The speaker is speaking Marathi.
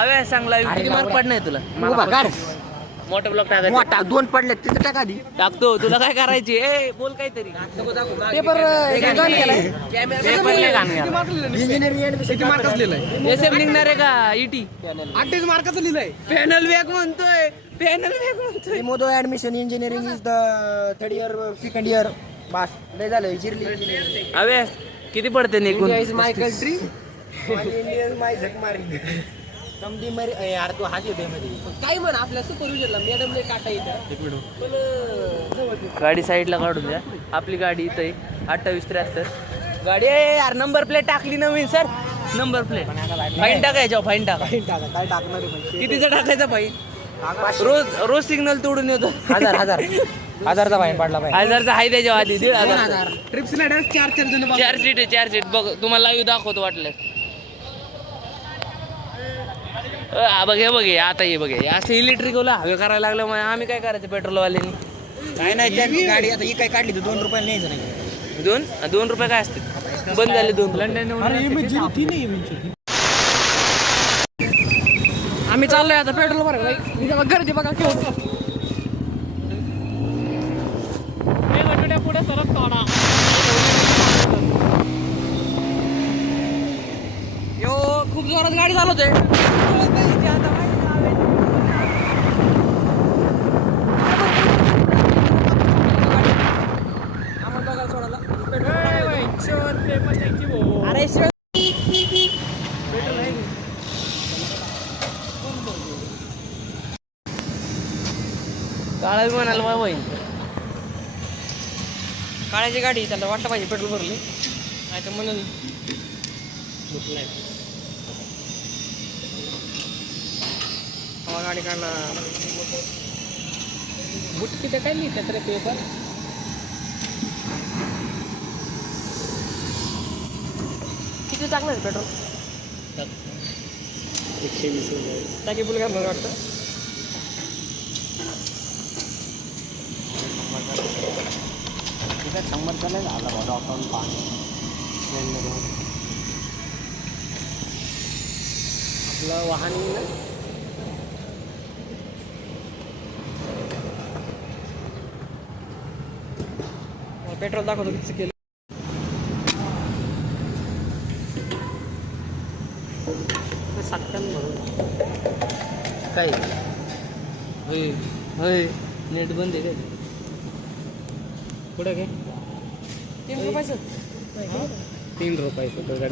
अवे सांगला किती मार्क पडणार तुला. उभा काढ मोठा ब्लॉक टाकायचा. मोठा दोन पडले तिथे टाका आधी. टाकतो. तुला काय करायची? ए बोल काहीतरी. पेपर पेपरले घाण घाल. इंजिनिअरिंग एसएफ निघणार आहे का? E इटी अठ्ठावीस मार्काचं लिहिलंय. पॅनल बॅग म्हणतोय. पॅनल बॅग म्हणतोय. Modi admission engineering is the third year second year बस लय झालं जिरली. अवे किती पडते निघून? माय कंट्री माय झक मारी समधी मरी यार तू हात येतोयमध्ये काय म्हण आपल्या सुपरविजनला मॅडमने काटा येतं पण अं, गाडी साईडला काढून द्या. आपली गाडी इथं आहे. अठ्ठावीस त्र्याहत्तर. गाडी आहे यार नंबर प्लेट टाकली नवीन सर नंबर प्लेट फाईन टाकायच्या फाईन टाका टाका. काय टाकणार आहे म्हणजे कितीचा टाकायचा फाईन रोज रोज सिग्नल तोडून येतो. हजार हजार. हजारचा फाईन पडला पाहिजे हजारचा आहे त्याच्या आधी. दीड हजार. ट्रिप्सला चार चार जण चार सीट आहे चार सीट. बघ तुम्हाला लाईव्ह दाखवतो वाटलं बघ हे बघ आता हे बघ. असं इलेक्ट्रिकला हवे करायला लागलं मग आम्ही काय करायचं पेट्रोलवाल्यांनी काय नाही त्या गाडी आता ही काय काढली तर दोन रुपयाला न्यायचं नाही. दोन? दोन रुपये काय असते बंद झाले दोन लंडन आम्ही चाललोय आता पेट्रोल भरायला बघ गर्दी बघा केवढं पुढे सरक थोडा जोरात गाडी चालवते अरे काळा म्हणाला बाबा काळ्याची गाडी त्याला वाटलं पाहिजे पेट्रोल भरले. नाही तर म्हणून हवा गाडी काढणार बुटकी तर काय लिहितात रे पेपर किती टाकणार पेट्रोल? एकशे वीस टाकी फुल करणार वाटतं? शंभर चालेल झाला बाबा आपण पाणी आपलं वाहन पेट्रोल दाखवतो किती केलं. काय? होय होय. नेट बंद आहे काय? पुढे काय तीन रुपयाचं. तीन रुपयाचं तर